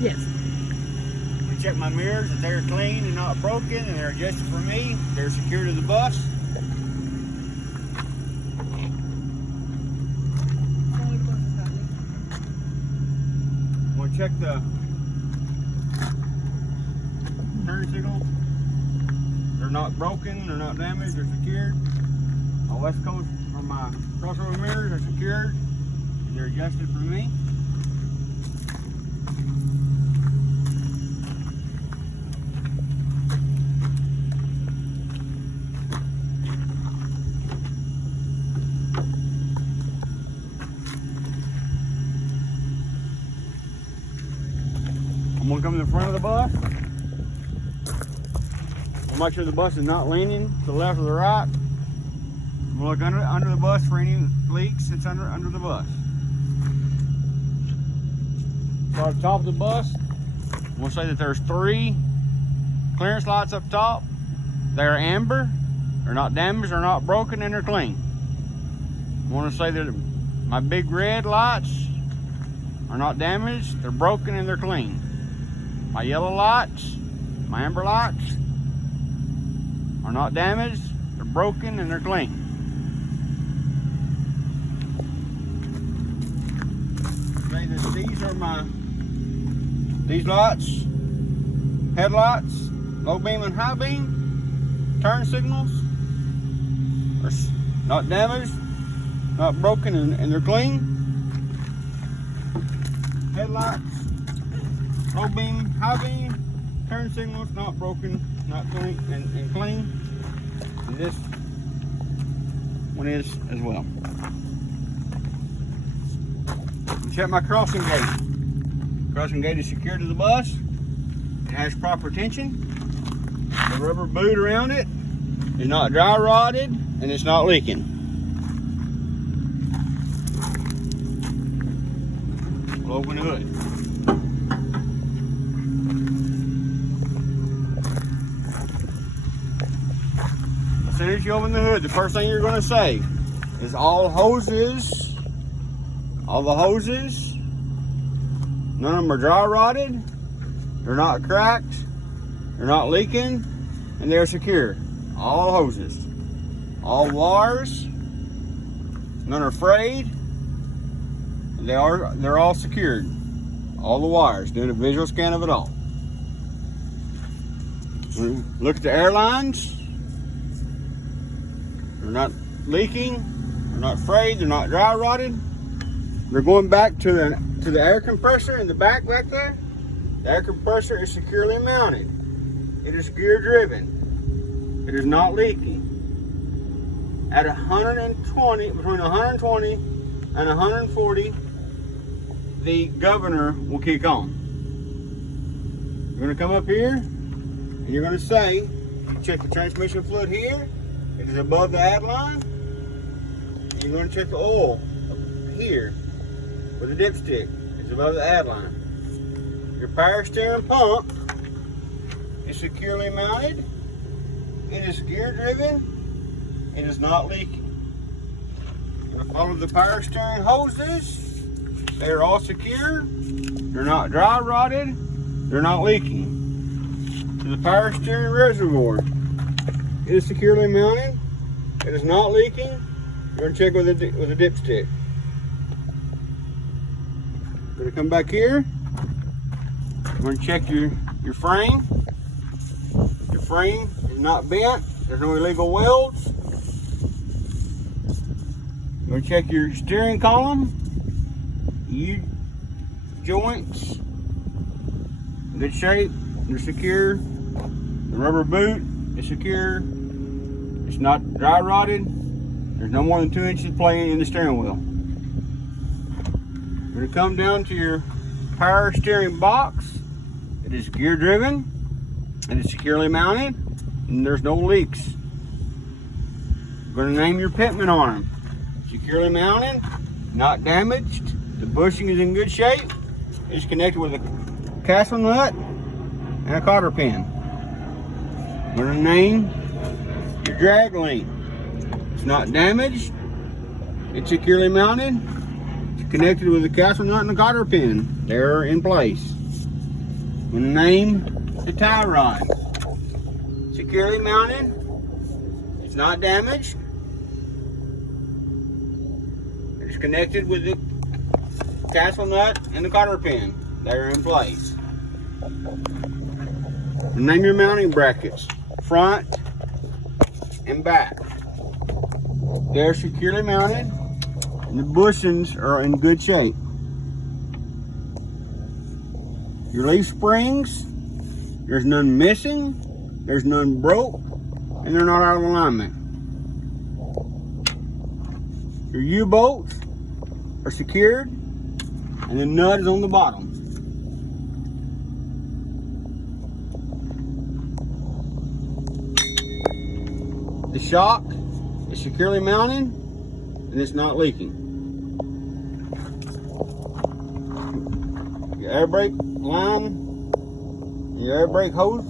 Yes. We check my mirrors that they're clean and not broken and they're adjusted for me. They're secure to the bus. We'll check the turn signal. They're not broken, they're not damaged, they're secured. My west coast or my crossover mirrors are secured and they're adjusted for me. I'm gonna come to the front of the bus. I'll make sure the bus is not leaning to the left or the right. I'm gonna look under the bus for any leaks that's under the bus. So at the top of the bus, we'll say that there's 3 clearance lights up top. They're amber, they're not damaged, they're not broken, and they're clean. I want to say that my big red lights are not damaged, they're broken, and they're clean. My yellow lights, my amber lights are not damaged, they're broken, and they're clean. Say that these are these lights, headlights, low beam and high beam, turn signals are not damaged, not broken, and they're clean. Headlights, low beam, high beam, turn signals, not broken, not clean, and clean. And this one is as well. Check my crossing gate. Crossing gate is secured to the bus. It has proper tension. The rubber boot around it is not dry rotted and it's not leaking. We'll open the hood. As soon as you open the hood, the first thing you're going to say is all the hoses, none of them are dry rotted, they're not cracked, they're not leaking, and they're secure. All hoses, all wires, none are frayed, and they're all secured. All the wires, doing a visual scan of it all. Look at the airlines. They're not leaking, they're not frayed, they're not dry rotted. They're going back to the air compressor in the back there. The air compressor is securely mounted. It is gear driven. It is not leaking. At 120, between 120 and 140, the governor will kick on. You're going to come up here and you're going to say, check the transmission fluid here. It is above the add line. You're going to check the oil here with the dipstick. It's above the add line. Your power steering pump is securely mounted. It is gear driven. It is not leaking. You're going to follow the power steering hoses. They are all secure. They're not dry rotted. They're not leaking. To the power steering reservoir. It is securely mounted. It is not leaking. You're going to check with a dipstick. We're going to come back here. We're going to check your frame. Your frame is not bent. There's no illegal welds. We're going to check your steering column. U-joints. In good shape. They're secure. The rubber boot is secure. It's not dry rotted. There's no more than 2 inches of play in the steering wheel. We're going to come down to your power steering box. It is gear driven. It is securely mounted. And there's no leaks. We're going to name your pitman arm. Securely mounted. Not damaged. The bushing is in good shape. It's connected with a castle nut and a cotter pin. We're going to name your drag link. It's not damaged. It's securely mounted. It's connected with the castle nut and the cotter pin. They're in place. We'll name the tie rod. Securely mounted. It's not damaged. It's connected with the tassel nut and the cotter pin. They're in place. Name your mounting brackets, front and back. They're securely mounted and the bushings are in good shape. Your leaf springs, there's none missing, there's none broke, and they're not out of alignment. Your U-bolts are secured and the nut is on the bottom. The shock is securely mounted and it's not leaking. Your air brake line and your air brake hose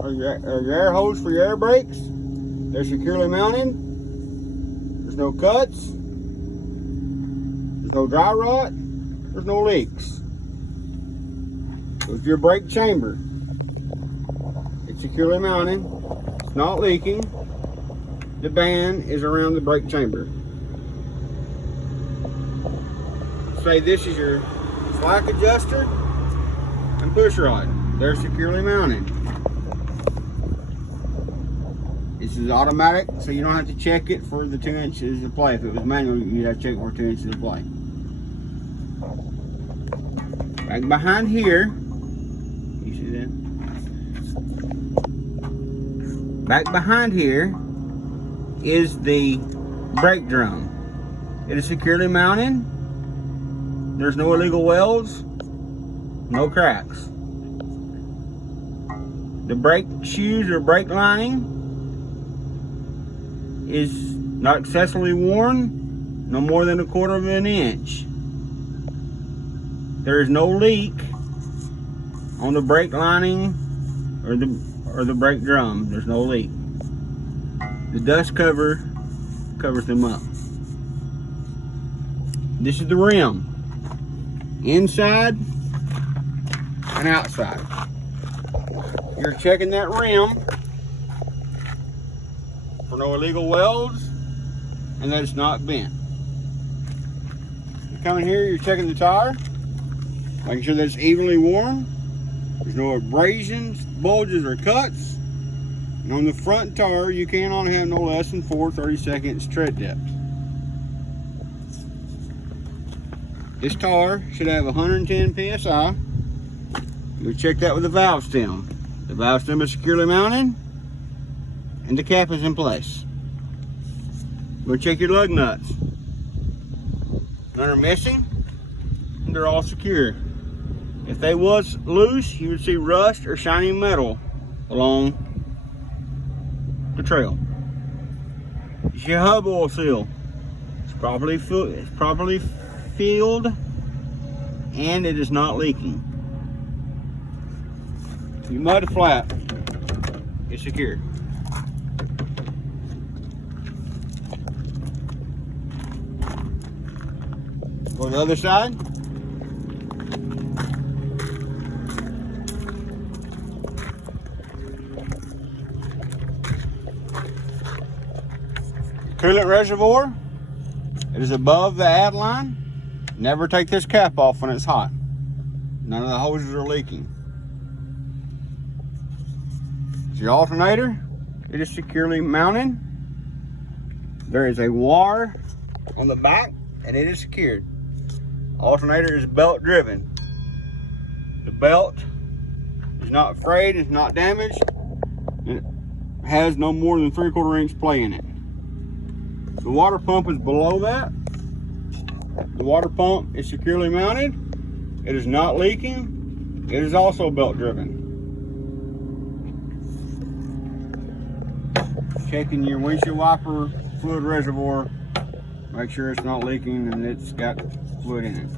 or your air hose for your air brakes, they're securely mounted. There's no cuts, there's no dry rot, there's no leaks. With your brake chamber, it's securely mounted, it's not leaking. The band is around the brake chamber. Say this is your slack adjuster and push rod. They're securely mounted. This is automatic, so you don't have to check it for the 2 inches of play. If it was manual, you'd have to check for 2 inches of play. Back behind here, you see that? Back behind here is the brake drum. It is securely mounted. There's no illegal welds, no cracks. The brake shoes or brake lining is not excessively worn, no more than 1/4 of an inch. There is no leak on the brake lining or the brake drum. There's no leak. The dust cover covers them up. This is the rim, inside and outside. You're checking that rim for no illegal welds and that it's not bent. You come in here, you're checking the tire, making sure that it's evenly worn. There's no abrasions, bulges, or cuts. And on the front tire, you cannot have no less than 4 32-inch tread depths. This tire should have 110 PSI. You'll check that with the valve stem. The valve stem is securely mounted and the cap is in place. Go check your lug nuts. None are missing and they're all secure. If they was loose, you would see rust or shiny metal along the trail. It's your hub oil seal. It's properly filled and it is not leaking. Your mud flap is secure. Go to the other side. Coolant reservoir, it is above the add line. Never take this cap off when it's hot. None of the hoses are leaking. It's your alternator, it is securely mounted. There is a wire on the back and it is secured. Alternator is belt driven. The belt is not frayed, it's not damaged. It has no more than 3/4 inch play in it. The water pump is below that. The water pump is securely mounted. It is not leaking. It is also belt driven. Checking your windshield wiper fluid reservoir. Make sure it's not leaking and it's got fluid in it.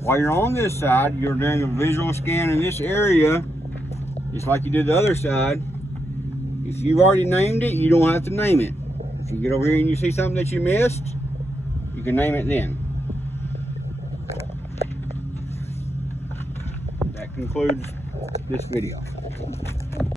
While you're on this side, you're doing a visual scan in this area, just like you did the other side. If you've already named it, you don't have to name it. If you get over here and you see something that you missed, you can name it then. That concludes this video.